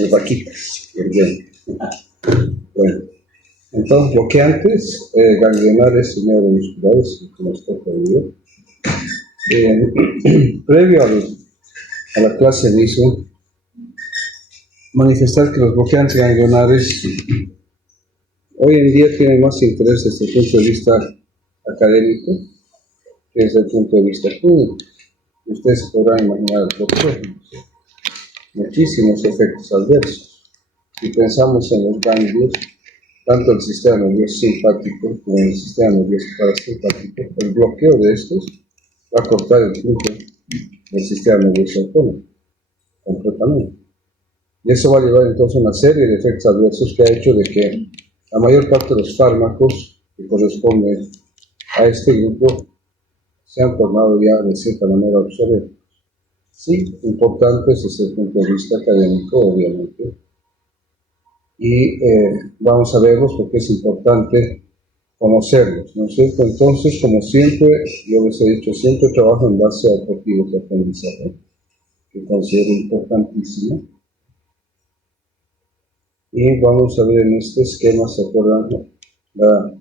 las vaquitas, el bien. Bueno, entonces bloqueantes ganglionares y neuromusculares, como está prohibido. Previo a la clase mismo, manifestar que los bloqueantes ganglionares hoy en día tienen más interés desde el punto de vista académico que desde el punto de vista clínico. Ustedes se podrán imaginar por qué. Muchísimos efectos adversos. Si pensamos en los ganglios, tanto el sistema nervioso simpático como el sistema nervioso parasimpático, el bloqueo de estos va a cortar el flujo del sistema nervioso autónomo completamente. Y eso va a llevar entonces a una serie de efectos adversos que ha hecho de que la mayor parte de los fármacos que corresponden a este grupo se han tornado ya de cierta manera obsoletos. Sí, importantes desde el punto de vista académico, obviamente. Y vamos a verlos porque es importante conocerlos, ¿no es cierto? Entonces, como siempre, yo les he dicho, siempre trabajo en base a objetivos de aprendizaje, que considero importantísimo. Y vamos a ver en este esquema, ¿se acuerdan? La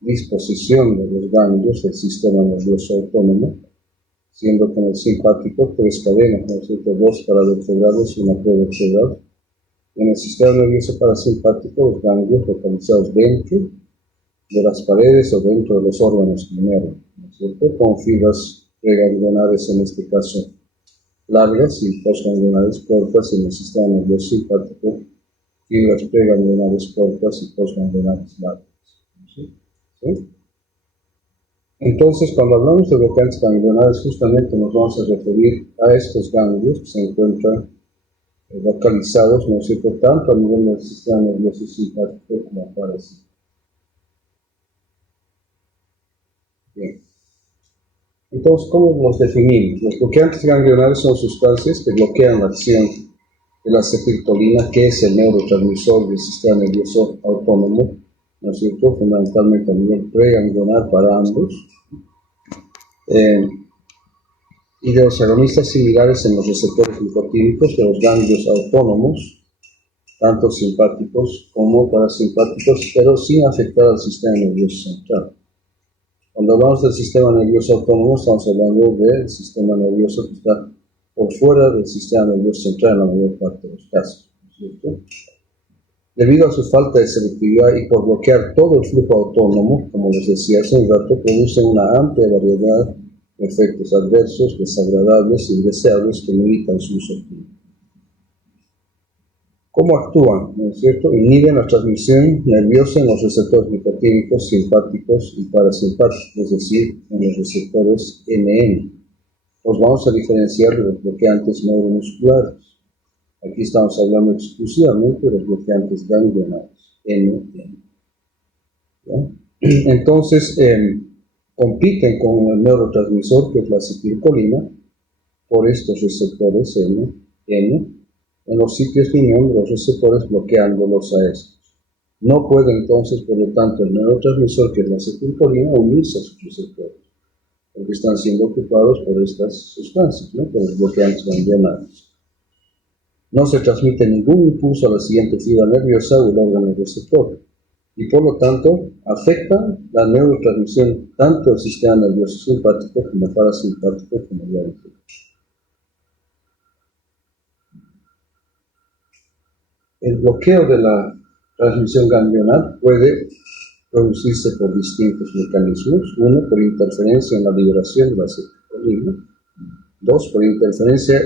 disposición de los ganglios del sistema nervioso autónomo, siendo que en el simpático 3 cadenas, ¿no es cierto? 2 paravertebrales y una prevertebral. En el sistema nervioso parasimpático, los ganglios localizados dentro de las paredes o dentro de los órganos que inervan, ¿no es cierto? Con fibras preganglionares, en este caso largas, y postganglionares cortas. En el sistema nervioso simpático, fibras preganglionares cortas y postganglionares largas. ¿Sí? ¿Sí? Entonces, cuando hablamos de bloqueantes ganglionares, justamente nos vamos a referir a estos ganglios que se encuentran localizados, ¿no es cierto?, tanto a nivel del sistema nervioso simpático como parasimpático. Bien. Entonces, ¿cómo los definimos? Los bloqueantes ganglionares son sustancias que bloquean la acción de la acetilcolina, que es el neurotransmisor del sistema nervioso autónomo, ¿no es cierto?, fundamentalmente a nivel preganglionar para ambos. Y de los agonistas similares en los receptores nicotínicos de los ganglios autónomos, tanto simpáticos como parasimpáticos, pero sin afectar al sistema nervioso central. Cuando hablamos del sistema nervioso autónomo, estamos hablando del sistema nervioso que está por fuera del sistema nervioso central en la mayor parte de los casos, ¿cierto? Debido a su falta de selectividad y por bloquear todo el flujo autónomo, como les decía hace un rato, producen una amplia variedad de efectos adversos, desagradables e indeseables que limitan su uso activo. ¿Cómo actúan? ¿No es cierto? Inhiben la transmisión nerviosa en los receptores nicotínicos, simpáticos y parasimpáticos, es decir, en los receptores NN. Los vamos a diferenciar de los bloqueantes neuromusculares. Aquí estamos hablando exclusivamente de los bloqueantes ganglionares, NN. ¿Ya? Entonces, compiten con el neurotransmisor, que es la acetilcolina, por estos receptores N, en los sitios de unión de los receptores, bloqueándolos a estos. No puede entonces, por lo tanto, el neurotransmisor, que es la acetilcolina, unirse a sus receptores, porque están siendo ocupados por estas sustancias, ¿no?, por los bloqueantes ganglionares. No se transmite ningún impulso a la siguiente fibra nerviosa o el órgano receptor, y por lo tanto afecta la neurotransmisión tanto del sistema nervioso simpático como parasimpático, como ya dije. El bloqueo de la transmisión ganglionar puede producirse por distintos mecanismos. Uno, por interferencia en la liberación de la acetilcolina. Dos, por interferencia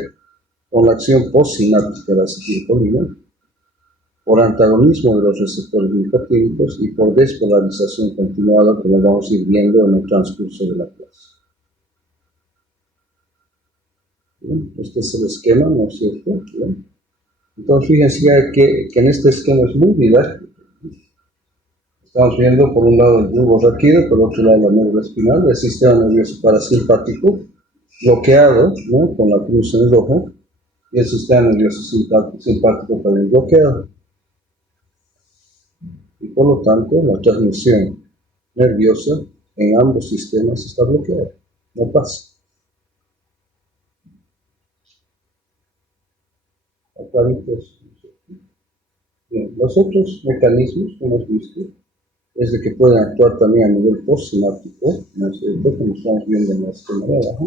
con la acción postsináptica de la acetilcolina. Por antagonismo de los receptores nicotínicos y por despolarización continuada, como vamos a ir viendo en el transcurso de la clase. Bien, este es el esquema, ¿no es cierto? Bien. Entonces, fíjense que en este esquema es muy didáctico. Estamos viendo por un lado el bulbo raquídeo, por otro lado la médula espinal, el sistema nervioso parasimpático bloqueado, ¿no?, con la cruz en rojo, y el sistema nervioso simpático también bloqueado. Y por lo tanto, la transmisión nerviosa en ambos sistemas está bloqueada, no pasa. Acá Bien, los otros mecanismos que hemos visto es de que pueden actuar también a nivel postsináptico, ¿no es cierto? Como estamos viendo en la esquema de abajo,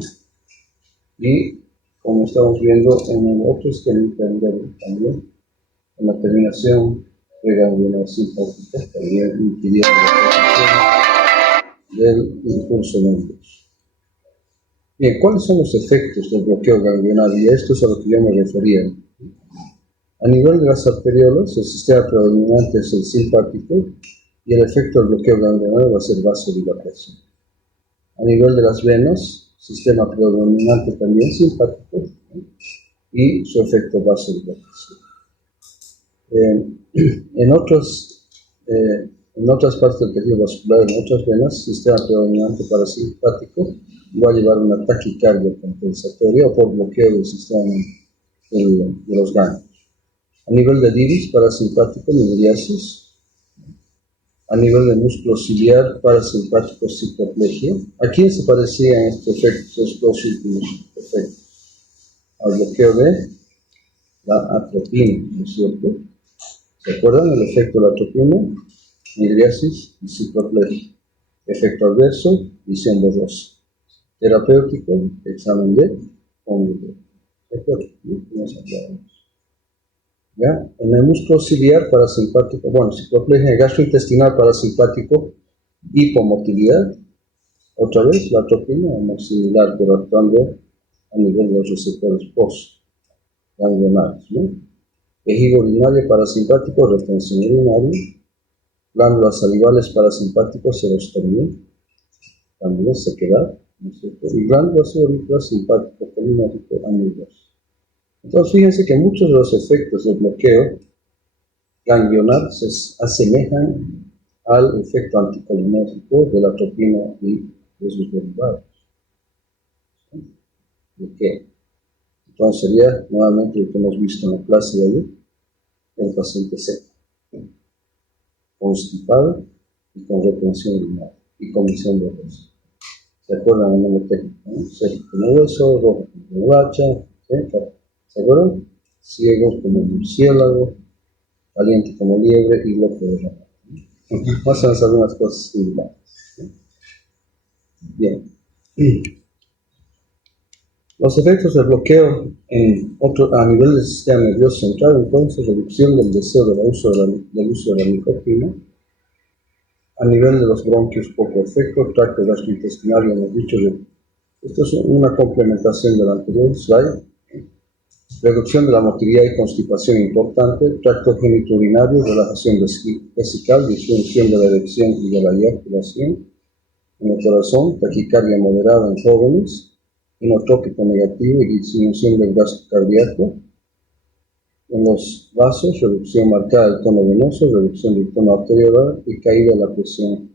y como estamos viendo en el otro esquema también, en la terminación preganglionar simpática, también impidiendo la ejecución del impulso nervioso. Bien, ¿cuáles son los efectos del bloqueo ganglionar? Y esto es a lo que yo me refería. A nivel de las arteriolas, el sistema predominante es el simpático y el efecto del bloqueo ganglionar va a ser vasodilatación. A nivel de las venas, sistema predominante también simpático, ¿no? Y su efecto vasodilatación. En otras partes del tejido vascular, en otras venas, sistema predominante parasimpático va a llevar una taquicardia compensatoria o por bloqueo del sistema de los ganglios. A nivel del iris, parasimpático, midriasis. A nivel del músculo ciliar, parasimpático, cicloplegia. ¿A quién se parecían estos dos últimos efectos? Al bloqueo de la atropina, ¿no es cierto? ¿Se acuerdan el efecto de la atropina? Midriasis y cicloplegia. Efecto adverso, visión borrosa. Terapéutico, examen de ómnibus. ¿De acuerdo? Nos aclaramos. ¿Ya? En el músculo ciliar parasimpático, cicloplegia gastrointestinal parasimpático, hipomotilidad, otra vez la atropina, no similar, pero actuando a nivel de los receptores postganglionarios, ¿no? Vejiga urinaria parasimpático, retención urinaria, glándulas salivales parasimpáticos, serostomía, también sequedad, ¿no es cierto? Y glándulas sudoríparas simpático, colinérgico, amigas. Entonces, fíjense que muchos de los efectos del bloqueo ganglionar se asemejan al efecto anticolinérgico de la atropina y de sus derivados. ¿De qué? Entonces sería nuevamente lo que hemos visto en la clase de ayer, el paciente seco, constipado y con retención urinaria y comisión de hueso. ¿Se acuerdan del nombre técnico? Seco como hueso, rojo como bacha, ¿sí? ¿Se acuerdan? Ciego como murciélago, caliente como liebre y loco de rana. Más o menos algunas cosas similares. Bien. Los efectos del bloqueo a nivel del sistema nervioso central, entonces, reducción del deseo del uso de la nicotina. A nivel de los bronquios, poco efecto, tracto gastrointestinal, hemos dicho, esto es una complementación del anterior slide. Reducción de la motilidad y constipación importante, tracto genitourinario, relajación vesical, disminución de la erección y de la eyaculación. En el corazón, taquicardia moderada en jóvenes, inotrópico negativo y disminución del gasto cardíaco. En los vasos, reducción marcada del tono venoso, reducción del tono arteriolar y caída de la presión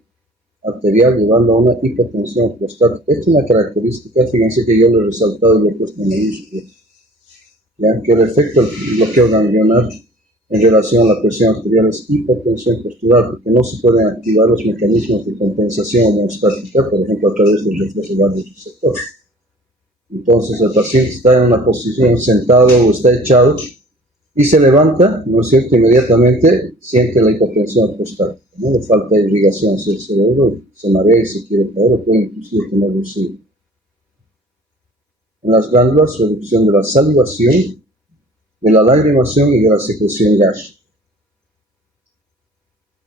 arterial, llevando a una hipotensión prostática. Esta es una característica, fíjense que yo lo he resaltado y lo he puesto en mayúsculas. Ya que el efecto del bloqueo ganglionar en relación a la presión arterial es hipotensión postural, porque no se pueden activar los mecanismos de compensación homeostática, por ejemplo, a través del reflejo de varios receptores. Entonces, el paciente está en una posición sentado o está echado y se levanta, ¿no es cierto? Inmediatamente siente la hipotensión prostática, ¿no? Le falta irrigación hacia el cerebro, se marea y se quiere caer o puede inclusive tener lucidez. En las glándulas, reducción de la salivación, de la lagrimación y de la secreción gástrica.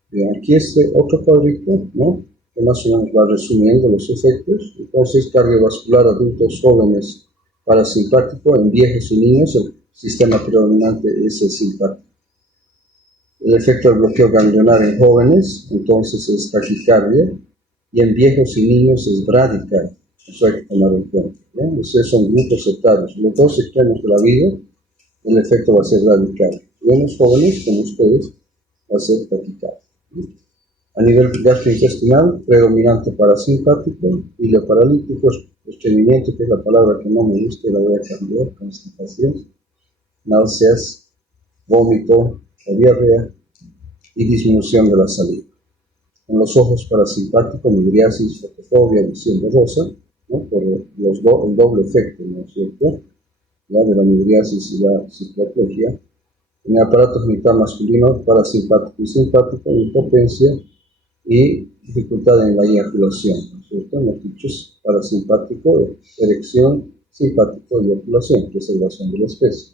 Bien, aquí este otro cuadrito, ¿no? Que más o menos va resumiendo los efectos. Entonces, cardiovascular, adultos jóvenes, parasimpático, en viejos y niños, el sistema predominante es el simpático. El efecto del bloqueo ganglionar en jóvenes, entonces es taquicardia, y en viejos y niños es bradicardia. Eso hay que tomar en cuenta. Ustedes son grupos etarios, los dos extremos de la vida, el efecto va a ser radical. Y en los jóvenes, como ustedes, va a ser taquicardia. A nivel gastrointestinal, predominante parasimpático, ileoparalítico, estreñimiento, que es la palabra que no me gusta y la voy a cambiar, constipación, náuseas, vómito, diarrea y disminución de la saliva. En los ojos, parasimpático, midriasis, fotofobia, visión borrosa, ¿no? Por el doble efecto, ¿no es cierto? Ya de la midriasis y la cicloplegia. en el aparato genital masculino, parasimpático y simpático, impotencia y dificultad en la eyaculación, ¿cierto? Hemos dicho parasimpático, erección, simpático y eyaculación, preservación de la especie.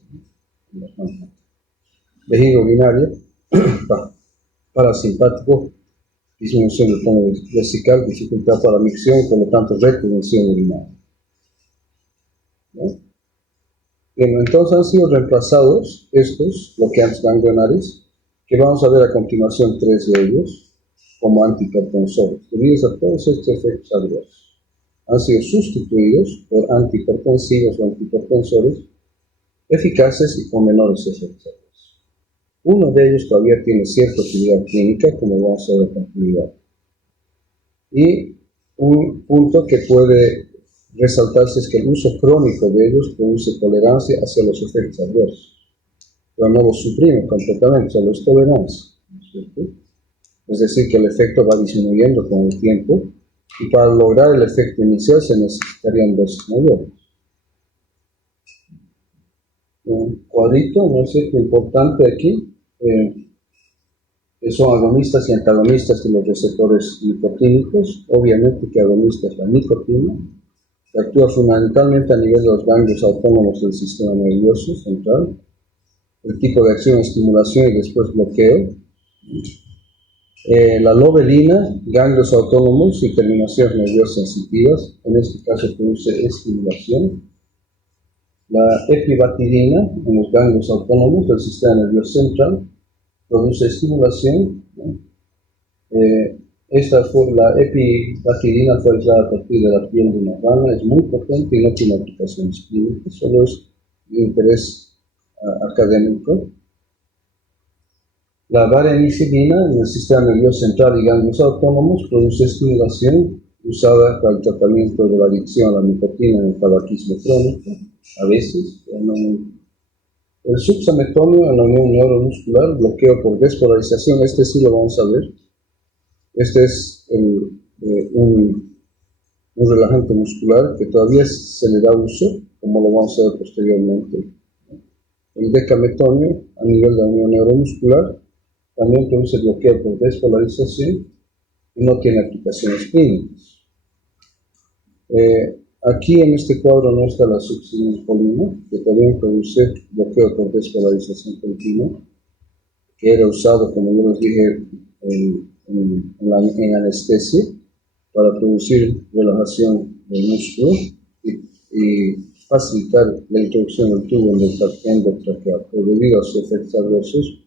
Vejiga urinaria, parasimpático, disminución del tono vesical, dificultad para la micción y por lo tanto retención urinaria. ¿No? Bien, entonces han sido reemplazados estos bloqueantes ganglionares, que vamos a ver a continuación 3 de ellos, como antihipertensores. Debido a todos estos efectos adversos, han sido sustituidos por antihipertensivos o antihipertensores eficaces y con menores efectos adversos. Uno de ellos todavía tiene cierta utilidad clínica, como vamos a ver a continuidad. Y un punto que puede resaltarse es que el uso crónico de ellos produce tolerancia hacia los efectos adversos, pero no los suprime completamente, solo es tolerancia, ¿cierto? Es decir, que el efecto va disminuyendo con el tiempo y para lograr el efecto inicial se necesitarían dosis mayores. Un cuadrito, ¿no es cierto?, importante aquí, que son agonistas y antagonistas de los receptores nicotínicos. Obviamente que agonista es la nicotina, que actúa fundamentalmente a nivel de los ganglios autónomos del sistema nervioso central. El tipo de acción, estimulación y después bloqueo. La lobelina, ganglios autónomos y terminaciones nerviosas sensitivas, en este caso produce estimulación. La epibatidina, en los ganglios autónomos del sistema nervioso central, produce estimulación, ¿no? La epibatidina fue aislada a partir de la piel de una rana, es muy potente y no tiene aplicaciones clínicas, solo es de interés académico. La varenicilina en el sistema nervioso central y ganglios autónomos produce estimulación usada para el tratamiento de la adicción a la nicotina en el tabaquismo crónico, a veces, pero no muy. El suxametonio en la unión neuromuscular, bloqueo por despolarización, este sí lo vamos a ver. Este es un relajante muscular que todavía se le da uso, como lo vamos a ver posteriormente. El decametonio a nivel de la unión neuromuscular también produce bloqueo por despolarización y no tiene aplicaciones clínicas. Aquí en este cuadro no está la succinilcolina, que también produce bloqueo por despolarización continua, que era usado, como yo les dije, en anestesia para producir relajación del músculo y facilitar la introducción del tubo endotraqueal, pero debido a sus efectos adversos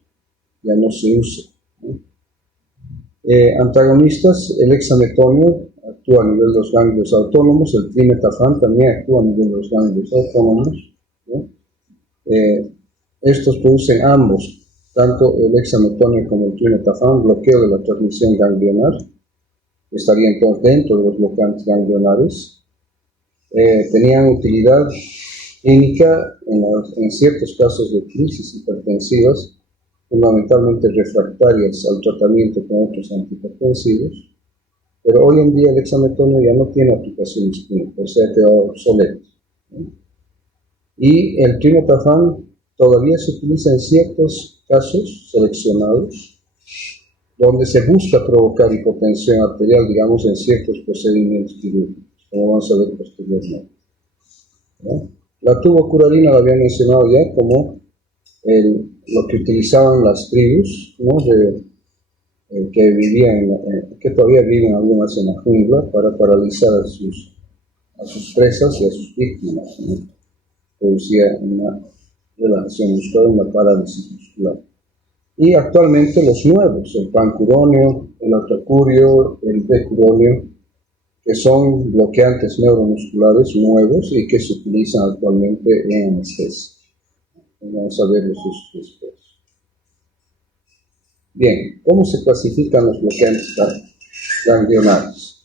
ya no se usa, ¿no? Antagonistas, el hexametonio actúa a nivel de los ganglios autónomos, el trimetafán también actúa a nivel de los ganglios autónomos, ¿no? Estos producen ambos, tanto el hexametonio como el trimetafán, bloqueo de la transmisión ganglionar, estaría entonces dentro de los bloqueantes ganglionares. Tenían utilidad clínica en ciertos casos de crisis hipertensivas, fundamentalmente refractarias al tratamiento con otros antihipertensivos, pero hoy en día el hexametonio ya no tiene aplicaciones clínicas, o sea, ha quedado obsoleto, ¿no? Y el trimetafán todavía se utiliza en ciertos casos seleccionados, donde se busca provocar hipotensión arterial, digamos, en ciertos procedimientos quirúrgicos, como vamos a ver posteriormente, ¿no? La tubocurarina la había mencionado ya como lo que utilizaban las tribus, ¿no?, que vivían, que todavía viven algunas en la jungla para paralizar a sus presas y a sus víctimas, ¿no? Producía una relajación muscular, una parálisis muscular. Y actualmente los nuevos, el pancuronio, el altacurio, el becuronio, que son bloqueantes neuromusculares nuevos y que se utilizan actualmente en anestesia. Vamos a ver los usos después. Bien, ¿cómo se clasifican los bloqueantes ganglionares?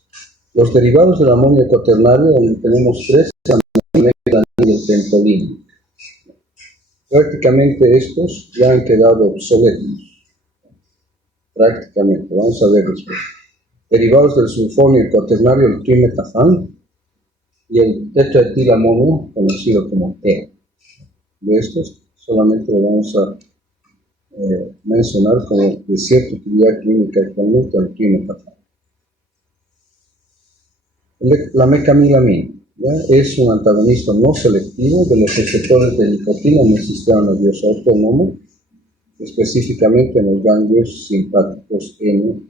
Los derivados del amonio cuaternario, donde tenemos 3, y el pentolín. Prácticamente estos ya han quedado obsoletos. Prácticamente, vamos a ver después. Derivados del sulfonio cuaternario, el trimetafán y el tetraetilamonio, conocido como TEA. De estos solamente lo vamos a mencionar como de cierta utilidad clínica actualmente al trimetafán. La mecamilamina, ¿ya? Es un antagonista no selectivo de los receptores de nicotina en el sistema nervioso autónomo, específicamente en los ganglios simpáticos N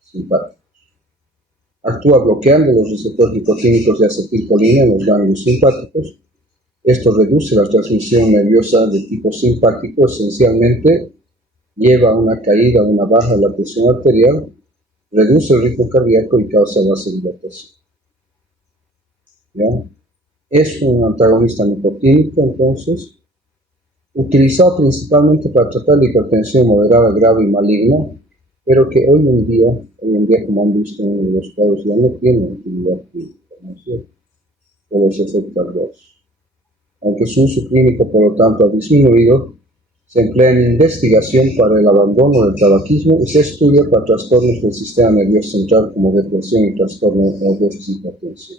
simpáticos. Actúa bloqueando los receptores nicotínicos de acetilcolina en los ganglios simpáticos. Esto reduce la transmisión nerviosa de tipo simpático, esencialmente lleva a una caída, una baja de la presión arterial, reduce el ritmo cardíaco y causa vasodilatación. ¿Ya? Es un antagonista nicotínico, entonces, utilizado principalmente para tratar la hipertensión moderada, grave y maligna, pero que hoy en día, como han visto en los cuadros, ya no tiene utilidad clínica, ¿no es cierto? Por los efectos adversos. Aunque su uso clínico, por lo tanto, ha disminuido, se emplea en investigación para el abandono del tabaquismo y se estudia para trastornos del sistema nervioso central como depresión y trastorno de déficit de atención.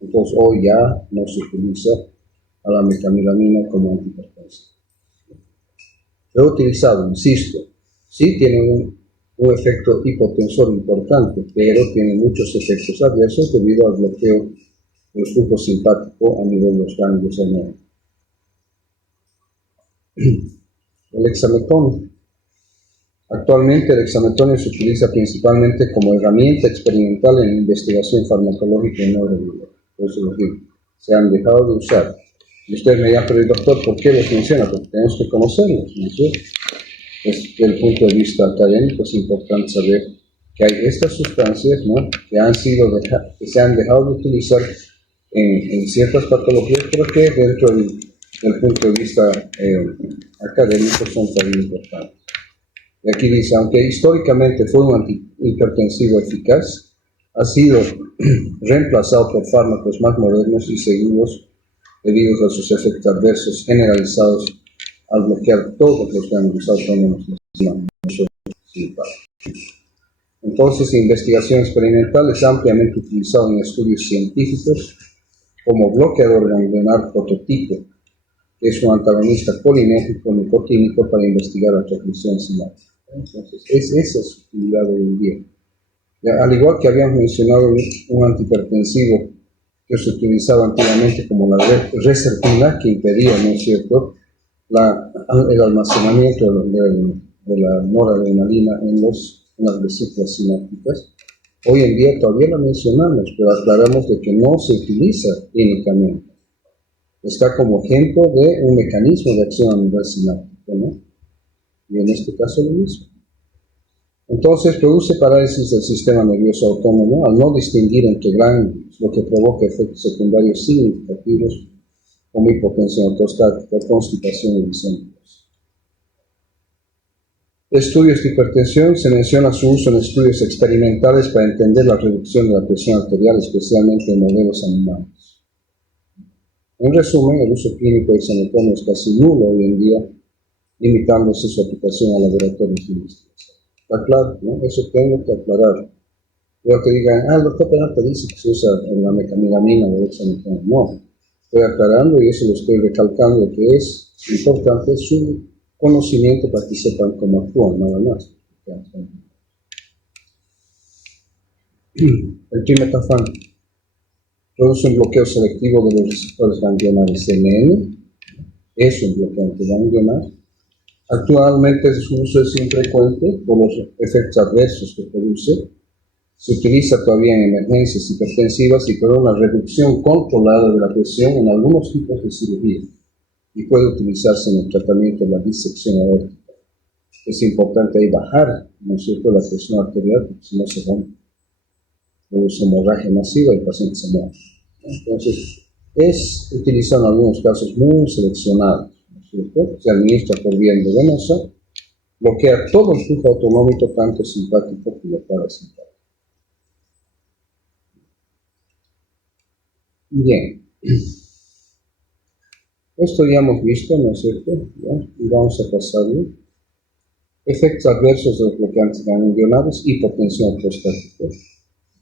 Entonces, hoy ya no se utiliza a la mecamilamina como antihipertensivo. Lo he utilizado, insisto, sí tiene un efecto hipotensor importante, pero tiene muchos efectos adversos debido al bloqueo del flujo simpático a nivel de los ganglios N. El hexametón. Actualmente el hexametón se utiliza principalmente como herramienta experimental en investigación farmacológica y neurobiológica. Por eso los digo, se han dejado de usar. Y ustedes me dirán, pero el doctor, ¿por qué los menciona? Porque tenemos que conocerlos, ¿no es cierto? Desde el punto de vista académico es importante saber que hay estas sustancias, ¿no?, que se han dejado de utilizar en ciertas patologías, pero que dentro del punto de vista académico son también importantes. Y aquí dice, aunque históricamente fue un antihipertensivo eficaz, ha sido reemplazado por fármacos más modernos y seguros debido a sus efectos adversos generalizados al bloquear todos los ganglios autónomos del sistema nervioso simpático. Entonces, la investigación experimental es ampliamente utilizada en estudios científicos como bloqueador ganglionar prototipo, que es un antagonista colinérgico nicotínico para investigar la transmisión sináptica. Entonces, esa es su utilidad hoy en día. Ya, al igual que habíamos mencionado un antihipertensivo que se utilizaba antiguamente como la reserpina, que impedía, ¿no es cierto?, el almacenamiento de la noradrenalina en las vesículas sinápticas. Hoy en día todavía la mencionamos, pero aclaramos de que no se utiliza clínicamente. Está como ejemplo de un mecanismo de acción a nivel sináptico, ¿no? Y en este caso lo mismo. Entonces produce parálisis del sistema nervioso autónomo al no distinguir entre ganglios, lo que provoca efectos secundarios significativos como hipotensión ortostática, constipación y discéntricos. Estudios de hipertensión. Se menciona su uso en estudios experimentales para entender la reducción de la presión arterial, especialmente en modelos animales. En resumen, el uso clínico de hexametón es casi nulo hoy en día, limitándose su aplicación a laboratorios de investigación. Está claro, ¿no? Eso tengo que aclarar. Veo que digan, el doctor Peralta dice que se usa en la mecamilamina de hexametón. No, estoy aclarando y eso lo estoy recalcando, que es importante su conocimiento para que sepan cómo actúan, nada más. El trimetafán produce un bloqueo selectivo de los receptores ganglionares CNN, es un bloqueante ganglionar. Actualmente su uso es infrecuente por los efectos adversos que produce. Se utiliza todavía en emergencias hipertensivas y por una reducción controlada de la presión en algunos tipos de cirugía y puede utilizarse en el tratamiento de la disección aórtica. Es importante ahí bajar, ¿no es cierto?, la presión arterial, porque si no se rompe. Produce hemorragia masiva y el paciente se muere. Entonces, es utilizado en algunos casos muy seleccionados, ¿no es cierto? Se administra por vía endovenosa, bloquea todo el flujo autonómico, tanto simpático como parasimpático. Bien. Esto ya hemos visto, ¿no es cierto? ¿Ya? Y vamos a pasarlo. Efectos adversos de los bloqueantes ganglionares: hipotensión prostática,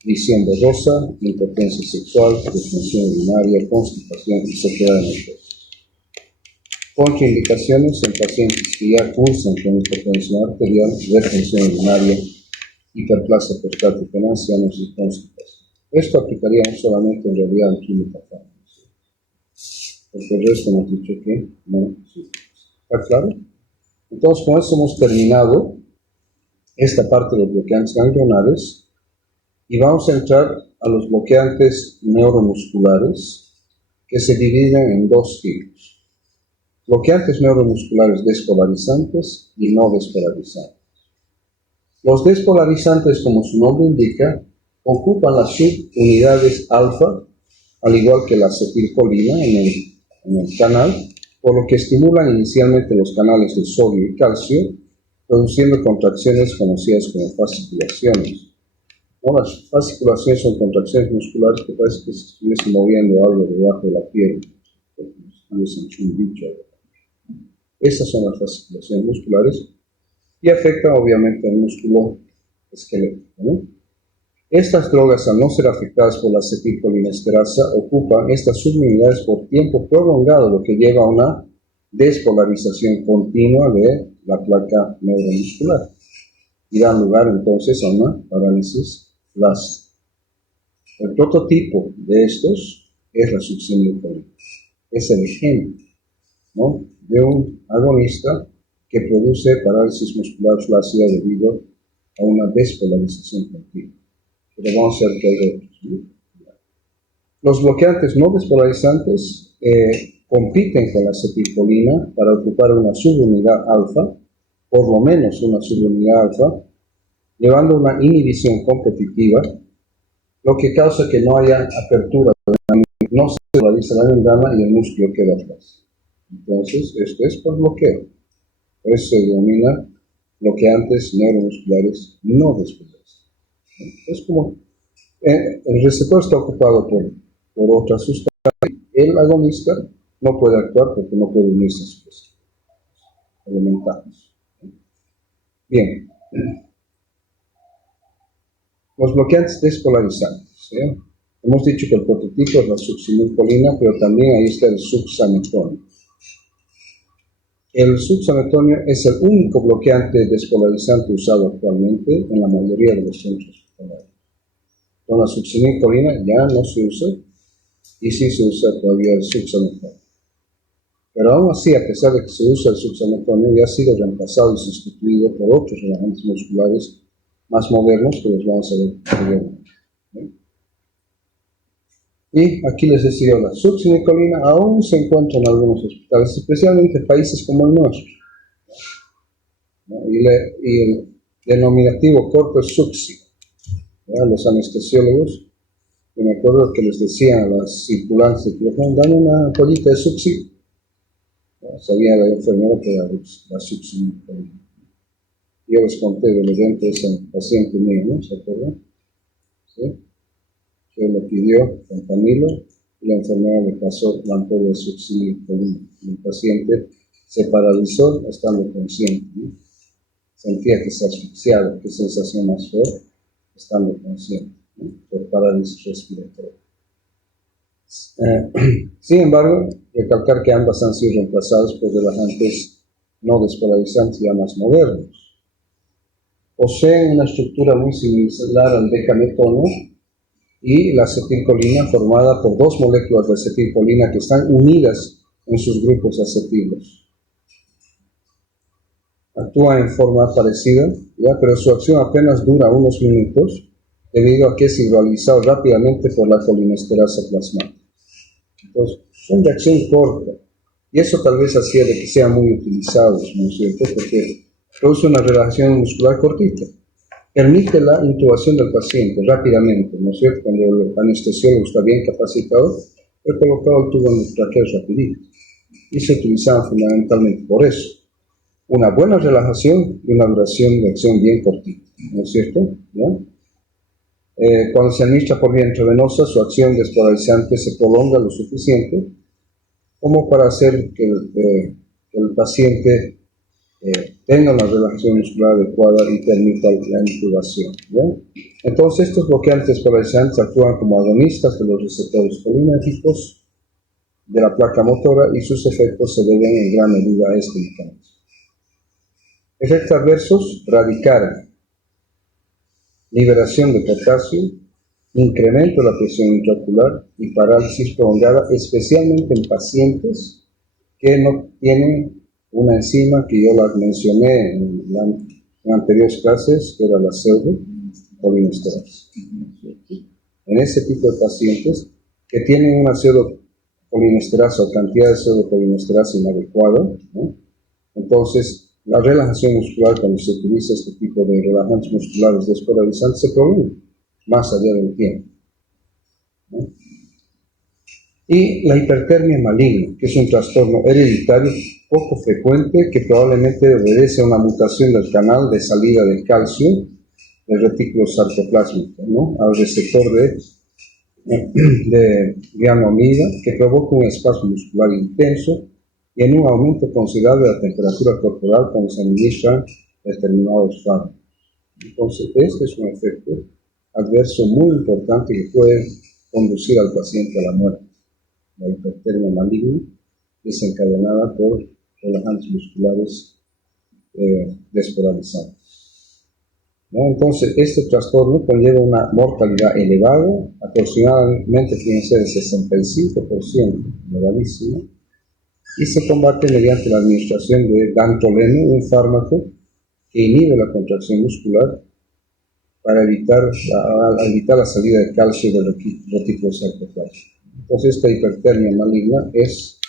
visión borrosa, impotencia sexual, disfunción urinaria, constipación y sequedad de necrosis. Contraindicaciones en pacientes que ya cursan con hipertensión arterial, retención urinaria, hiperplasia prostática en ancianos y constipación. Esto aplicaría no solamente en realidad en química farmacéutica, porque el resto hemos dicho que no existe. ¿Está claro? Entonces, con eso hemos terminado esta parte de los bloqueantes ganglionales y vamos a entrar a los bloqueantes neuromusculares que se dividen en dos tipos. Bloqueantes neuromusculares despolarizantes y no despolarizantes. Los despolarizantes, como su nombre indica, ocupan las subunidades alfa, al igual que la acetilcolina en el canal, por lo que estimulan inicialmente los canales de sodio y calcio, produciendo contracciones conocidas como fasciculaciones. ¿No? Las fasciculaciones son contracciones musculares que parece que se estuviese moviendo algo debajo de la piel, como si estuviesen un bicho. Estas son las fasciculaciones musculares y afectan obviamente al músculo esquelético, ¿no? Estas drogas, al no ser afectadas por la acetilcolinesterasa, ocupan estas subunidades por tiempo prolongado, lo que lleva a una despolarización continua de la placa neuromuscular y da lugar entonces a una parálisis flácida. El prototipo de estos es la succinilcolina. Es el ejemplo, ¿no?, de un agonista que produce parálisis muscular flácida debido a una despolarización continua. Pero vamos a ver que hay otros, ¿no? Los bloqueantes no despolarizantes compiten con la acetilcolina para ocupar una subunidad alfa, por lo menos una subunidad alfa, llevando una inhibición competitiva, lo que causa que no haya apertura, no se polariza la membrana y el músculo queda atrás. Entonces, esto es por bloqueo. Por eso se denomina bloqueantes neuromusculares no despolarizantes. Es como el receptor está ocupado por otra sustancia. El agonista no puede actuar porque no puede unirse a su receptor elementales. Bien. Los bloqueantes despolarizantes. ¿Sí? Hemos dicho que el prototipo es la succinilcolina, pero también ahí está el succinilcolina. El succinilcolina es el único bloqueante despolarizante usado actualmente en la mayoría de los centros hospitalarios. Con la succinilcolina ya no se usa y sí se usa todavía el succinilcolina. Pero aún así, a pesar de que se usa el succinilcolina, ya ha sido reemplazado y sustituido por otros relajantes musculares más modernos que los vamos a ver posteriormente. Y aquí les decía, la succinilcolina aún se encuentra en algunos hospitales, especialmente en países como el nuestro. ¿No? Y el denominativo corto es succi. Los anestesiólogos, yo me acuerdo que les decían a las circulantes de quirófano, dame una ampollita de succi. Sabía la enfermera que era la succinilcolina. Yo les conté del evento de ese paciente mío, ¿no? ¿Se acuerdan? ¿Sí? Que le pidió fentanilo y la enfermera le pasó la ampolla de succinilcolina. El paciente se paralizó estando consciente, ¿no? Sentía que se asfixiaba, qué sensación más fuerte, estando consciente, ¿no? Por parálisis respiratoria. Sin embargo, recalcar que ambas han sido reemplazadas por relajantes no despolarizantes ya más modernos. Poseen una estructura muy similar al decametono y la acetilcolina, formada por dos moléculas de acetilcolina que están unidas en sus grupos acetilos. Actúa en forma parecida, ¿ya? Pero su acción apenas dura unos minutos debido a que es hidrolizado rápidamente por la colinesterasa plasmática. Entonces, son de acción corta y eso tal vez hacía de que sean muy utilizados, ¿no es cierto? Porque produce una relajación muscular cortita. Permite la intubación del paciente rápidamente, ¿no es cierto? Cuando el anestesiólogo está bien capacitado, he colocado el tubo en el tracheo rapidito. Y se utilizaban fundamentalmente por eso. Una buena relajación y una duración de acción bien cortita, ¿no es cierto? ¿Ya? Cuando se administra por vía intravenosa, su acción despolarizante se prolonga lo suficiente como para hacer que el paciente tenga una relajación muscular adecuada y permita la intubación. ¿Ya? Entonces, estos bloqueantes polarizantes actúan como agonistas de los receptores colinérgicos de la placa motora y sus efectos se deben en gran medida a este mecanismo. Efectos adversos: radical, liberación de potasio, incremento de la presión intraocular y parálisis prolongada, especialmente en pacientes que no tienen una enzima que yo la mencioné en anteriores clases, que era la pseudopolinesterasa. En ese tipo de pacientes que tienen una pseudopolinesterasa o cantidad de pseudopolinesterasa inadecuada, ¿no? Entonces la relajación muscular, cuando se utiliza este tipo de relajantes musculares despolarizantes, se prolonga más allá del tiempo, ¿no? Y la hipertermia maligna, que es un trastorno hereditario poco frecuente que probablemente obedece a una mutación del canal de salida del calcio del retículo sarcoplásmico, ¿no?, al receptor de guanidina, que provoca un espasmo muscular intenso y en un aumento considerable de la temperatura corporal cuando se administran determinados fármacos. Entonces, este es un efecto adverso muy importante que puede conducir al paciente a la muerte. La hipertermia maligna desencadenada por relajantes musculares despolarizantes, ¿no? Entonces, este trastorno conlleva una mortalidad elevada, aproximadamente, fíjense, del 65%, elevadísima, y se combate mediante la administración de dantroleno, un fármaco que inhibe la contracción muscular para evitar la salida de calcio del retículo sarcoplástico. Entonces, esta hipertermia maligna es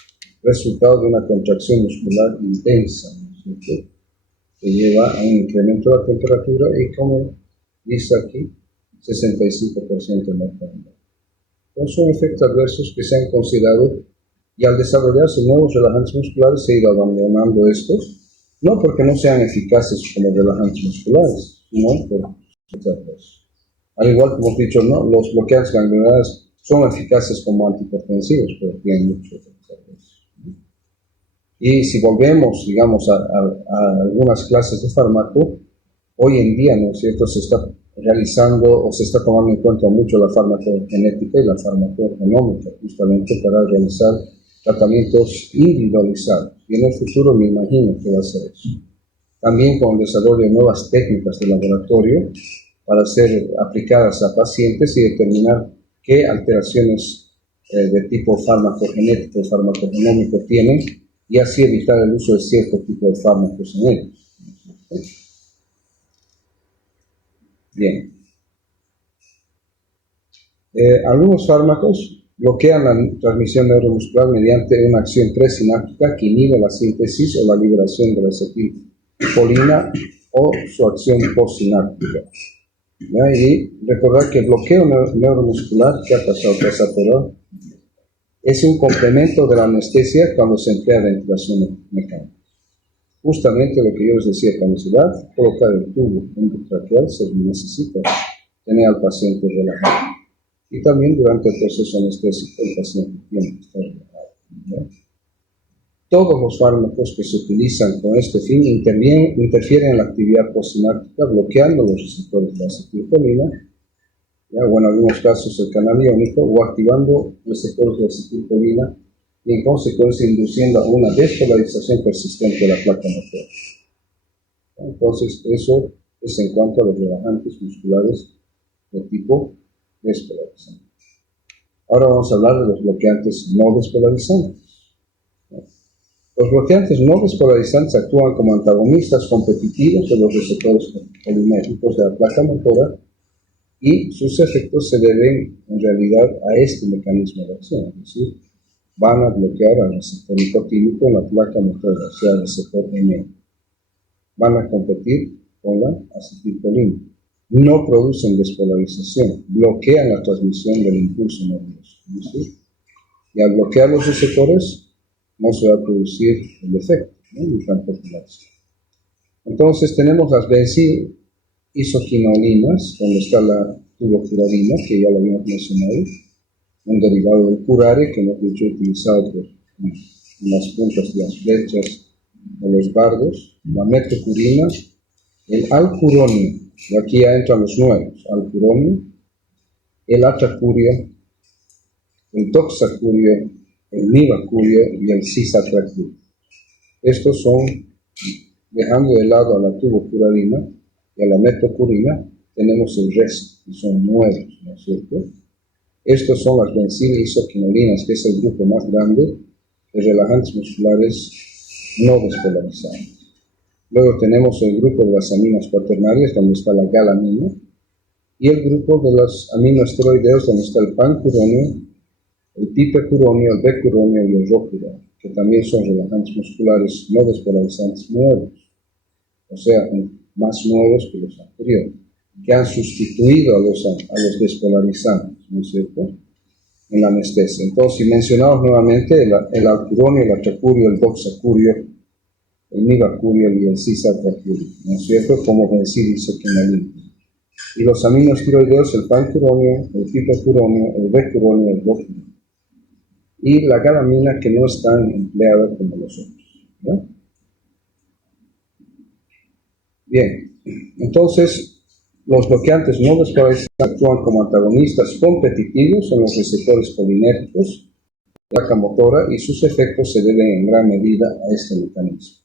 resultado de una contracción muscular intensa, ¿no?, que lleva a un incremento de la temperatura y, como dice aquí, 65% de mortalidad. Entonces, son efectos adversos que se han considerado, y al desarrollarse nuevos relajantes musculares se ha ido abandonando estos, no porque no sean eficaces como relajantes musculares, sino por efectos adversos. Al igual que hemos dicho, ¿no?, los bloqueantes ganglionares son eficaces como antihipertensivos, pero tienen muchos efectos adversos. Y si volvemos, digamos, a algunas clases de fármaco, hoy en día, ¿no es cierto?, se está realizando o se está tomando en cuenta mucho la farmacogenética y la farmacogenómica, justamente para realizar tratamientos individualizados. Y en el futuro me imagino que va a ser eso. También con el desarrollo de nuevas técnicas de laboratorio para ser aplicadas a pacientes y determinar qué alteraciones de tipo farmacogenético o farmacogenómico tienen, y así evitar el uso de cierto tipo de fármacos en ellos. Bien. Algunos fármacos bloquean la transmisión neuromuscular mediante una acción presináptica que inhibe la síntesis o la liberación de la acetilcolina o su acción postsináptica. Y recordar que el bloqueo neuromuscular, que ha pasado por es un complemento de la anestesia cuando se emplea ventilación mecánica. Justamente lo que yo les decía, cuando se va a colocar el tubo endotraqueal, se necesita tener al paciente relajado. Y también durante el proceso anestésico el paciente tiene que estar relajado, ¿no? Todos los fármacos que se utilizan con este fin interfieren en la actividad postsináptica, bloqueando los receptores de la acetilcolina, o en algunos casos el canal iónico, o activando receptores de acetilcolina y en consecuencia induciendo a una despolarización persistente de la placa motora. Entonces, eso es en cuanto a los relajantes musculares de tipo despolarizante. Ahora vamos a hablar de los bloqueantes no despolarizantes. Los bloqueantes no despolarizantes actúan como antagonistas competitivos de los receptores colinérgicos de la placa motora y sus efectos se deben en realidad a este mecanismo de acción, es decir, van a bloquear al receptor nicotínico en la placa motora, o sea, el receptor M. Van a competir con la acetilcolina. No producen despolarización, bloquean la transmisión del impulso nervioso, ¿sí? Y al bloquear los receptores no se va a producir el efecto, ¿no?, ni tampoco la acción. Entonces tenemos las benzi-isoquinolinas, donde está la tubofurarina, que ya lo habíamos mencionado, un derivado del curare, que hemos dicho utilizado por las puntas de las flechas o los dardos, la metocurina, el alcuronio, y aquí ya entran los nuevos, alcuronio, el atracuria, el toxacuria, el nivacurio y el cisatracurio. Estos son, dejando de lado a la tubocurarina y a la metocurrina, tenemos el resto, que son nuevos, ¿no es cierto? Estos son las benzilisoquinolinas, que es el grupo más grande de relajantes musculares no despolarizados. Luego tenemos el grupo de las aminas cuaternarias, donde está la galamina, y el grupo de los aminoesteroideos, donde está el pancuronio, el pipercuronio, el becuronio y el rocuronio, que también son relajantes musculares no despolarizantes nuevos, o sea, más nuevos que los anteriores, que han sustituido a los despolarizantes, ¿no es cierto?, en la anestesia. Entonces, si mencionamos nuevamente el alcuronio, el atracurio, el doxacurio, el nivacurio y el cisatracurio, ¿no es cierto?, como benzilisoquinolina. Y los aminoesteroideos, el pancuronio, el pipercuronio, el becuronio, el rocuronio. Y la galamina, que no es tan empleada como los otros, ¿verdad? Bien, entonces los bloqueantes no despolarizantes actúan como antagonistas competitivos en los receptores colinérgicos de la vaca motora y sus efectos se deben en gran medida a este mecanismo.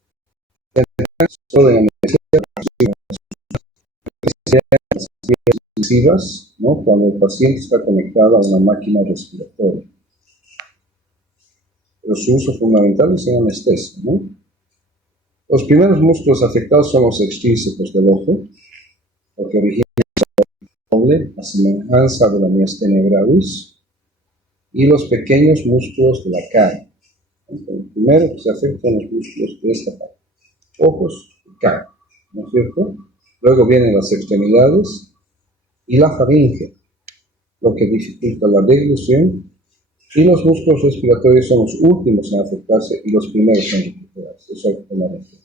Sucesivas, ¿no?, cuando el paciente está conectado a una máquina respiratoria. Pero su uso fundamental es en anestesia, ¿no? Los primeros músculos afectados son los extrínsecos del ojo, lo que origina la semejanza de la miastenia gravis, y los pequeños músculos de la cara. El primero que se afectan los músculos de esta parte, ojos y cara, ¿no es cierto? Luego vienen las extremidades y la faringe, lo que dificulta la deglución, y los músculos respiratorios son los últimos en afectarse y los primeros en recuperarse. Eso hay que tomar en cuenta.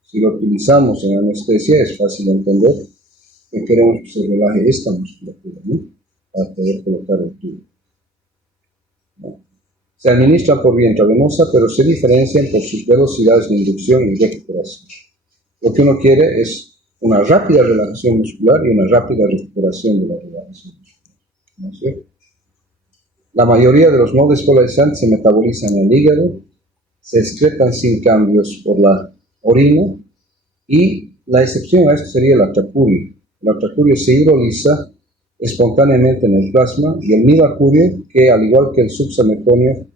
Si lo utilizamos en anestesia, es fácil de entender que queremos que se relaje esta musculatura, ¿no?, para poder colocar el tubo. Se administra por vía intravenosa, pero se diferencian por sus velocidades de inducción y recuperación. Lo que uno quiere es una rápida relajación muscular y una rápida recuperación de la relajación muscular, ¿no es cierto? La mayoría de los no despolarizantes se metabolizan en el hígado, se excretan sin cambios por la orina, y la excepción a esto sería el atracurio. El atracurio se hidroliza espontáneamente en el plasma, y el nivacurio, que al igual que el succemetonio,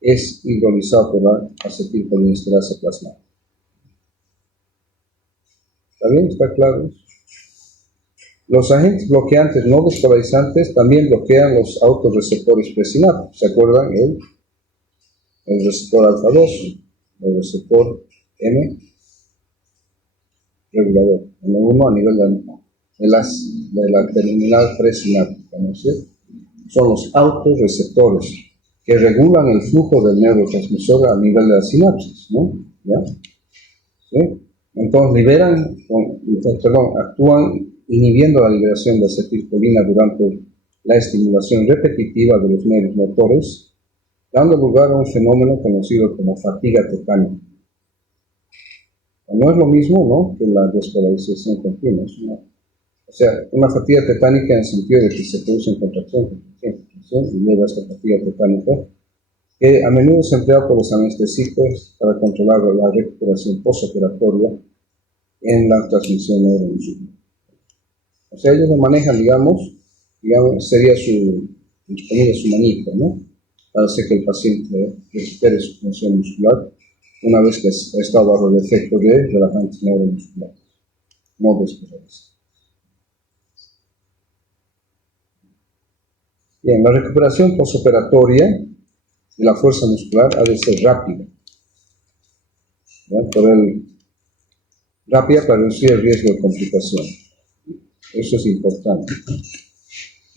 es hidrolizado por la acetilcolinesterasa plasmática. ¿Está bien? ¿Está claro? Los agentes bloqueantes no despolarizantes también bloquean los autorreceptores presinápticos. ¿Se acuerdan? El receptor alfa 2, el receptor M regulador, M1 a nivel de la terminal presináptica, ¿no es cierto? Son los autorreceptores que regulan el flujo del neurotransmisor a nivel de la sinapsis, ¿no? ¿Ya? ¿Sí? Entonces actúan inhibiendo la liberación de acetilcolina durante la estimulación repetitiva de los nervios motores, dando lugar a un fenómeno conocido como fatiga tetánica. No es lo mismo, ¿no?, que la despolarización continua. O sea, una fatiga tetánica en el sentido de que se produce en contracción y lleva a esta fatiga tetánica, que a menudo es empleado por los anestesistas para controlar la recuperación postoperatoria en la transmisión neuromuscular. O sea, ellos lo manejan, digamos, sería su manito, ¿no?, para hacer que el paciente recupere su función muscular una vez que ha estado bajo el efecto de relajantes neuromusculares, no despolarizantes. Bien, la recuperación postoperatoria de la fuerza muscular ha de ser rápida. Rápida para reducir el riesgo de complicación. Eso es importante.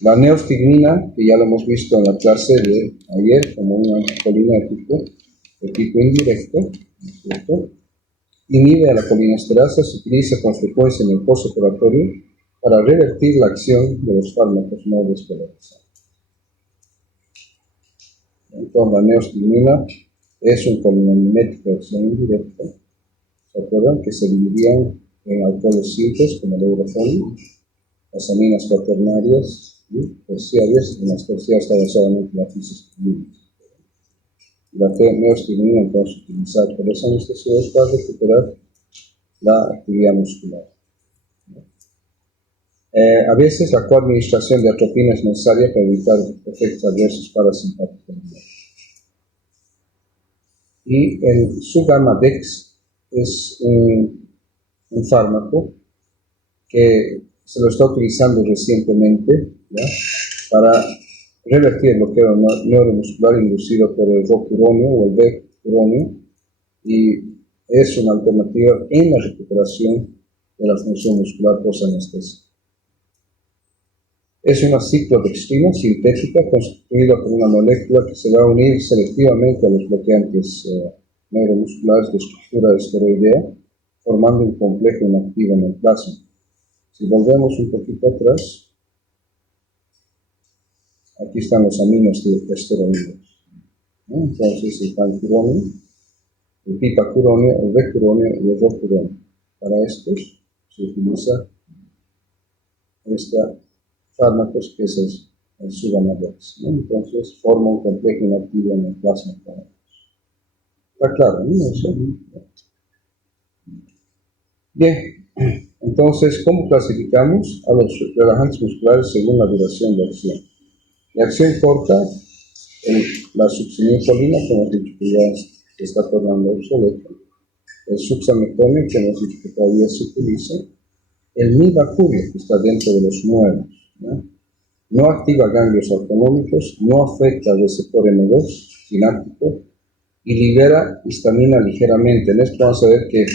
La neostigmina, que ya lo hemos visto en la clase de ayer como un anticolinérgico de tipo indirecto, ¿no es cierto?, inhibe a la colinesterasa, se utiliza con frecuencia en el postoperatorio para revertir la acción de los fármacos no despolarizantes. Entonces, la neostigmina es un colinamimético de acción indirecta. ¿Se acuerdan? Que se dividían en alcoholes simples como el eurofón, las aminas cuaternarias ¿sí? Pues sí, a veces en las tercias está solamente la física química. La neostigmina entonces utilizar por esa anestesia para recuperar la actividad muscular. A veces la coadministración de atropina es necesaria para evitar efectos adversos parasimpáticos. Y el Sugamadex es un fármaco que se lo está utilizando recientemente, ¿ya?, para revertir el bloqueo neuromuscular inducido por el rocuronio o el B-curonio, y es una alternativa en la recuperación de la función muscular post-anestesia. Es una ciclodextrina sintética constituida por una molécula que se va a unir selectivamente a los bloqueantes neuromusculares de estructura esteroidea, formando un complejo inactivo en el plasma. Si volvemos un poquito atrás, aquí están los aminos de esteroides, ¿no? Entonces el pancuronio, el pipacuronio, el becuronio y el rocuronio. Para estos se utiliza fármacos que es el Sugamadex, ¿no? Entonces forma un complejo inactivo en el plasma. ¿Está claro, no? Bien, entonces, ¿cómo clasificamos a los relajantes musculares según la duración de acción? La acción corta, la succinilcolina, que hemos dicho que ya se está tornando obsoleto, el succinilcolina, que hemos dicho que todavía se utiliza, el midacurio, que está dentro de los nuevos, ¿no? No activa ganglios autonómicos, no afecta al receptor M2 sináptico y libera histamina ligeramente. En esto vamos a ver que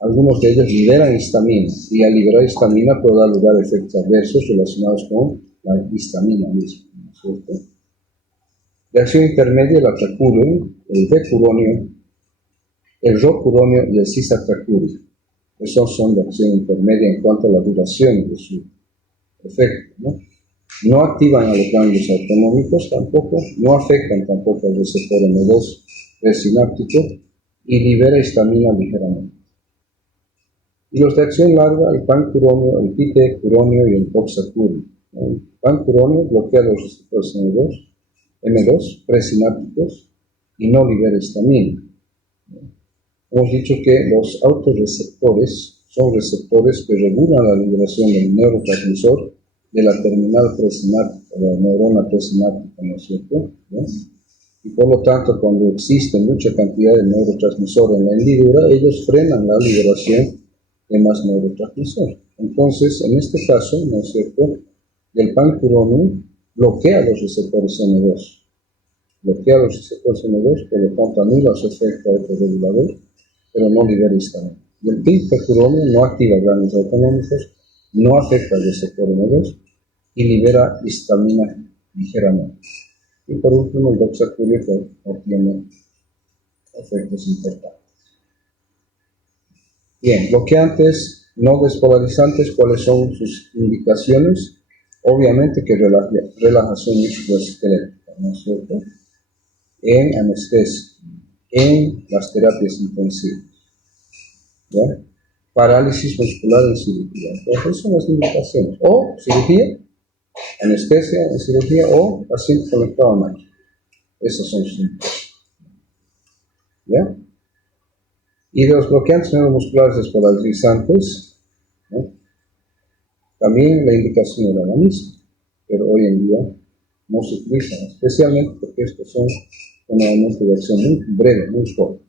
algunos de ellos liberan histamina, y al liberar histamina puede dar lugar a efectos adversos relacionados con la histamina misma, ¿no es cierto? De acción intermedia, el atracurio, el becuronio, el rocuronio y el cisatracurio. Esos son de acción intermedia en cuanto a la duración de su efecto, ¿no? No activan a los ganglios autonómicos tampoco, no afectan tampoco al receptor M2 presináptico y libera histamina ligeramente. Y los de acción larga, el pancuronio, el pitecuronio y el boxacurio. El pancuronio bloquea los receptores M2 presinápticos y no libera histamina. Hemos dicho que los autorreceptores son receptores que regulan la liberación del neurotransmisor de la terminal presináptica, de la neurona presináptica, ¿no es cierto? ¿no? Y por lo tanto, cuando existe mucha cantidad de neurotransmisor en la hendidura, ellos frenan la liberación de más neurotransmisor. Entonces, en este caso, ¿no es cierto?, el pancuronio bloquea los receptores M2. Bloquea los receptores M2, por lo tanto anula su efecto autorregulador, pero no libera histamina. Y el pitecuronio no activa ganglios autonómicos, no afecta al receptor M2 y libera histamina ligeramente. Y por último, el boxacurio, que obtiene efectos importantes. Bien, bloqueantes no despolarizantes, ¿cuáles son sus indicaciones? Obviamente que relajación musculoesquelética, ¿no es cierto?, en anestesia, en las terapias intensivas, ¿ya? Parálisis muscular en cirugía. Entonces, esas son las indicaciones. O cirugía, anestesia en cirugía, o paciente conectado a máquina. Esas son sus indicaciones, ¿ya? Y de los bloqueantes neuromusculares despolarizantes, ¿no?, también la indicación era la misma, pero hoy en día no se utilizan, especialmente porque estos son generalmente de acción muy breve, muy corta.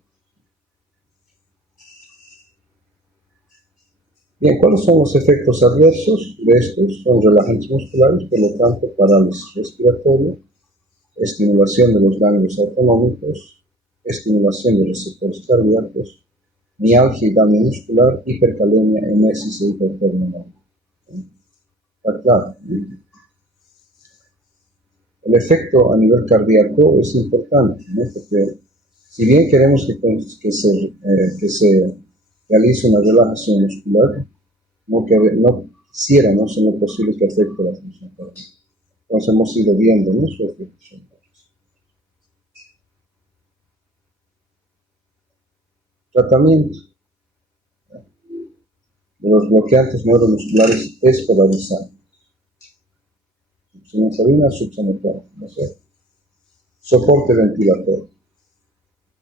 Bien, ¿cuáles son los efectos adversos de estos? Son relajantes musculares, por lo tanto, parálisis respiratoria, estimulación de los ganglios autonómicos, estimulación de receptores cardíacos, mialgia y daño muscular, hipercalemia, emesis e hipertermia. Está claro. El efecto a nivel cardíaco es importante, ¿no?, porque si bien queremos que se realice una relajación muscular, no quisiéramos en lo posible que afecte la función cardíaca. Entonces hemos ido viendo, ¿no?, su efecto. Tratamiento de los bloqueantes neuromusculares despolarizantes. oxynicolina subsamucosa, ¿no es cierto? Soporte ventilatorio.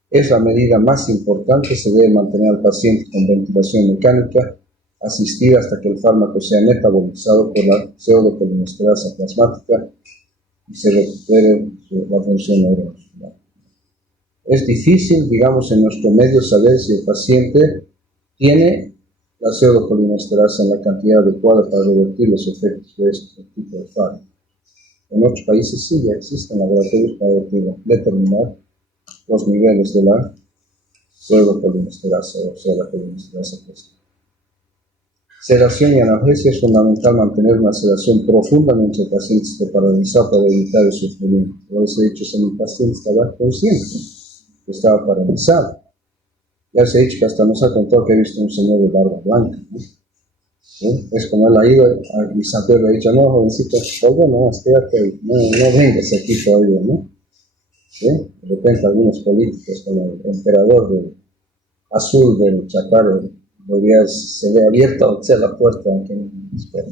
Es la medida más importante, se debe mantener al paciente con ventilación mecánica asistida hasta que el fármaco sea metabolizado por la pseudocolinesterasa plasmática y se recupere la función neuromuscular. Es difícil, digamos, en nuestro medio saber si el paciente tiene la pseudocolinesterasa en la cantidad adecuada para revertir los efectos de este tipo de fármaco. En otros países sí, ya existen laboratorios para determinar los niveles de la pseudocolinesterasa, o sea, la colinesterasa positiva. Sedación y analgesia. Es fundamental mantener una sedación profunda mientras el paciente esté paralizado para evitar el sufrimiento. Como les he dicho, si mi paciente estaba consciente, estaba paralizado. Ya se ha dicho que hasta nos ha contado que ha visto un señor de barba blanca, ¿no? ¿Sí? Es como él ha ido a Isabel le ha dicho, no, jovencito, no, quédate, no vengas aquí todavía, ¿no? ¿Sí? De repente algunos políticos, como el emperador azul del Chaparro, se le ha abierto la puerta, aunque no espera.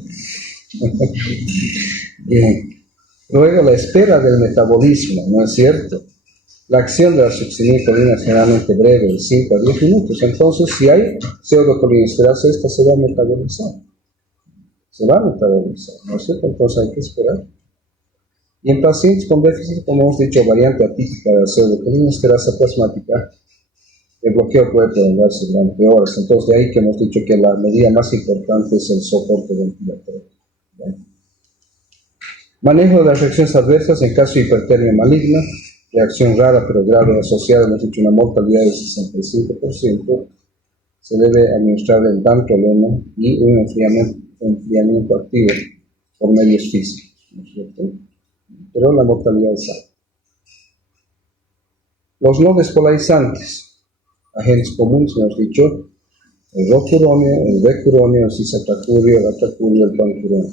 Bien. Luego la espera del metabolismo, ¿no es cierto? La acción de la succinilcolina es generalmente breve, de 5 a 10 minutos. Entonces, si hay pseudocolinesterasa, esta se va a metabolizar. Se va a metabolizar, ¿no es cierto? Entonces hay que esperar. Y en pacientes con déficit, como hemos dicho, variante atípica de la pseudocolinesterasa plasmática, el bloqueo puede prolongarse durante horas. Entonces, de ahí que hemos dicho que la medida más importante es el soporte ventilatorio. ¿Bien? Manejo de las reacciones adversas en caso de hipertermia maligna, reacción rara pero grave asociada, hemos dicho, una mortalidad del 65%, se debe administrar el dantrolena y un enfriamiento activo por medios físicos, ¿no es cierto? Pero la mortalidad es alta. Los no despolarizantes, agentes comunes, hemos dicho, el rocuronio, el becuronio, el cisatracurio, el atracurio, el pancuronio.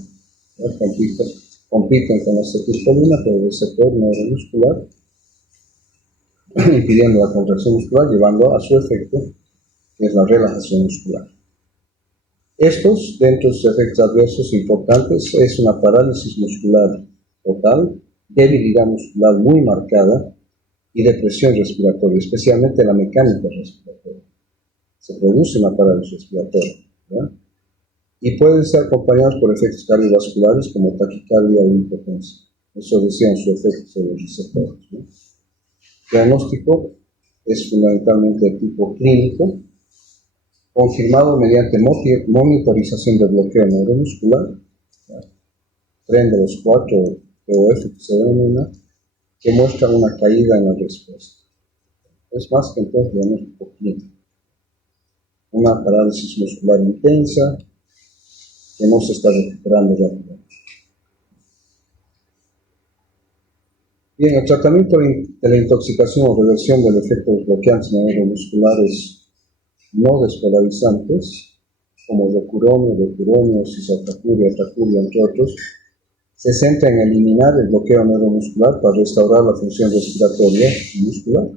Compiten con la acetilcolina por el receptor neuromuscular, impidiendo la contracción muscular, llevando a su efecto, que es la relajación muscular. Estos, dentro de sus efectos adversos importantes, es una parálisis muscular total, debilidad muscular muy marcada y depresión respiratoria, especialmente la mecánica respiratoria. Se produce una parálisis respiratoria, ¿verdad? Y pueden ser acompañados por efectos cardiovasculares como taquicardia o impotencia. Eso decían su efecto sobre los receptores, ¿no? Diagnóstico es fundamentalmente de tipo clínico, confirmado mediante monitorización del bloqueo neuromuscular, tren de los 4 POF que se denomina, que muestra una caída en la respuesta. Es más que entonces diagnóstico clínico. Una parálisis muscular intensa que no se está recuperando rápidamente. Bien, el tratamiento de la intoxicación o reversión del efecto de los bloqueantes neuromusculares no despolarizantes, como rocuronio, becuronio, cisatracuria, atracuria, entre otros, se centra en eliminar el bloqueo neuromuscular para restaurar la función respiratoria y muscular.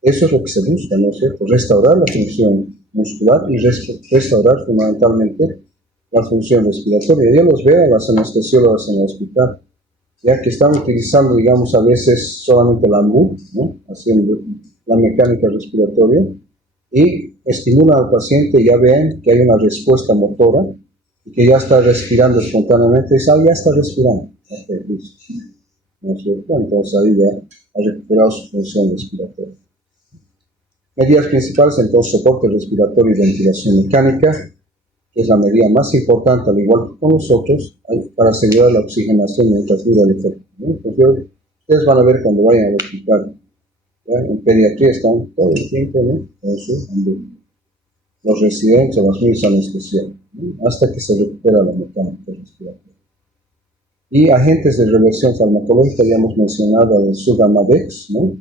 Eso es lo que se busca, ¿no es cierto? Restaurar la función muscular y restaurar fundamentalmente la función respiratoria. Yo los veo a las anestesiólogas en el hospital, ya que están utilizando, digamos, a veces solamente la MU, ¿no? Haciendo la mecánica respiratoria, y estimulan al paciente y ya ven que hay una respuesta motora y que ya está respirando espontáneamente. Dice, ya está respirando. Okay, listo. ¿No es cierto? Entonces ahí ya ha recuperado su función respiratoria. Medidas principales, entonces, soporte respiratorio y ventilación mecánica, que es la medida más importante, al igual que con nosotros, para asegurar la oxigenación mientras dura el efecto. Entonces, ustedes van a ver cuando vayan al hospital. ¿Ya? En pediatría están todo el tiempo, ¿no? Los residentes o las mismas anestesiadas, ¿no? Hasta que se recupera la mecánica respiratoria. Y agentes de reversión farmacológica, ya hemos mencionado al Sudamadex, ¿no?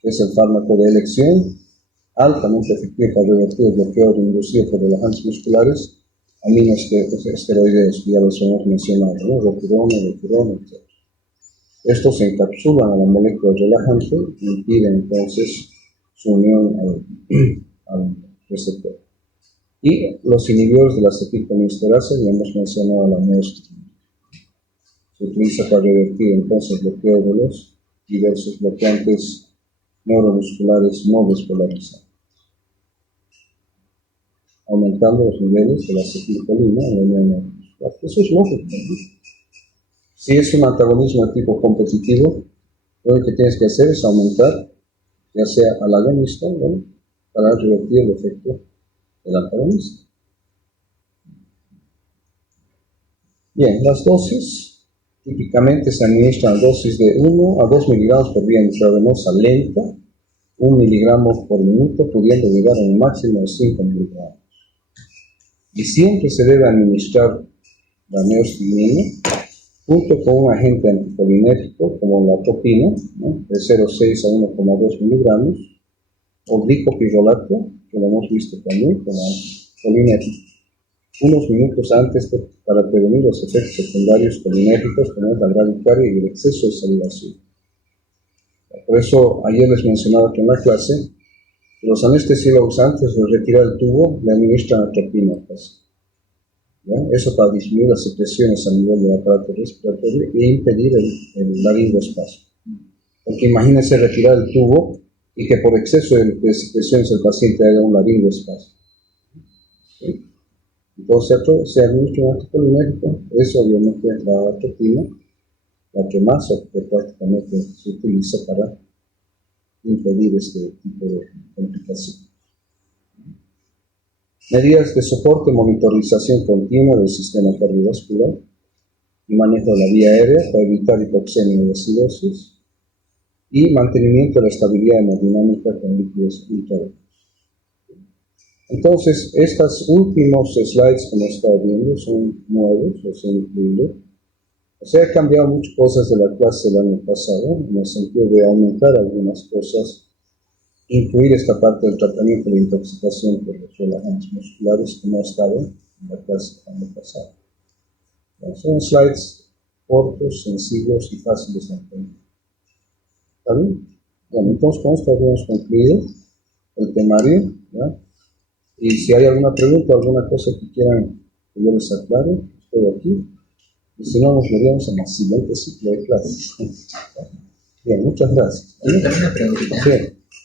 Que es el fármaco de elección, altamente efectivo para revertir el bloqueo inducido por relajantes musculares, aminoesteroideos, que ya los hemos mencionado, ¿no? Rocuronio, becuronio, etc. Estos se encapsulan a la molécula relajante y impiden entonces su unión al receptor. Y los inhibidores de la acetilcolinesterasa, ya hemos mencionado a la neostigmina. se utiliza para revertir entonces el bloqueo de los diversos bloqueantes neuromusculares no despolarizados, aumentando los niveles de la acetilcolina en la unión neuromuscular. Eso es lógico, ¿no? Si es un antagonismo de tipo competitivo, lo que tienes que hacer es aumentar, ya sea al agonista, ¿no?, para revertir el efecto del antagonista. Bien, las dosis típicamente se administran dosis de 1 a 2 miligramos por vía intravenosa lenta, 1 miligramo por minuto, pudiendo llegar a un máximo de 5 miligramos. Y siempre se debe administrar la neostigmina junto con un agente anticolinérgico como la atropina, ¿no?, de 0,6 a 1,2 miligramos, o dicopirrolato, que lo hemos visto también como anticolinérgico, unos minutos antes para prevenir los efectos secundarios colinérgicos como es la bradicardia y el exceso de salivación. Por eso ayer les mencionaba que en la clase los anestesiólogos antes de retirar el tubo le administran atropina al paciente. Eso para disminuir las secreciones a nivel del aparato respiratorio e impedir el laringoespasmo. Porque imagínense retirar el tubo y que por exceso de secreciones el paciente haga un laringoespasmo. ¿Sí? Entonces se administra un anticolinérgico, eso obviamente es la atropina, la que más prácticamente se utiliza para impedir este tipo de complicaciones. Medidas de soporte, monitorización continua del sistema cardiovascular y manejo de la vía aérea para evitar hipoxemia y acidosis, y mantenimiento de la estabilidad hemodinámica con líquidos intravenosos. Entonces, estos últimos slides que hemos estado viendo son nuevos, los he incluido. Se han cambiado muchas cosas de la clase del año pasado, en el sentido de aumentar algunas cosas, incluir esta parte del tratamiento de intoxicación por los relajantes musculares que no estaba en la clase del año pasado. Son slides cortos, sencillos y fáciles de entender. ¿Está bien? Bueno, entonces con esto habíamos concluido el temario, ¿ya? Y si hay alguna pregunta, alguna cosa que quieran que yo les aclare, estoy aquí. Y si no, nos veríamos en el siguiente ciclo de clases. Bien, muchas gracias. Una preguntita. Sí.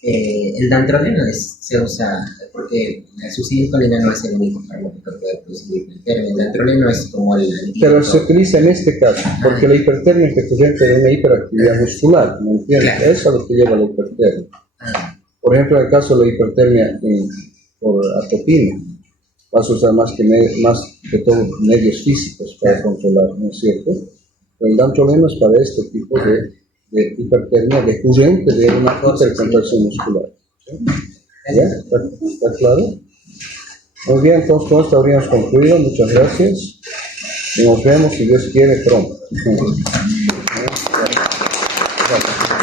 El dantroleno se usa, porque la succinilcolina no es el único fármaco que puede producir hipertermia. El dantroleno es como el antídoto. Pero se utiliza en este caso, porque la hipertermia es recurrente de una hiperactividad muscular, ¿me entiendes? Claro. Eso es lo que lleva a la hipertermia. Por ejemplo, en el caso de la hipertermia por atropina, vas a usar más que todo medios físicos para controlar, ¿no es cierto? Pero el dantroleno es para este tipo de hipertermia recurrente de una hipercontracción muscular. ¿Sí? ¿Ya? ¿Está claro? Muy bien, entonces con esto habríamos concluido. Muchas gracias. Y nos vemos, si Dios quiere, pronto. Gracias.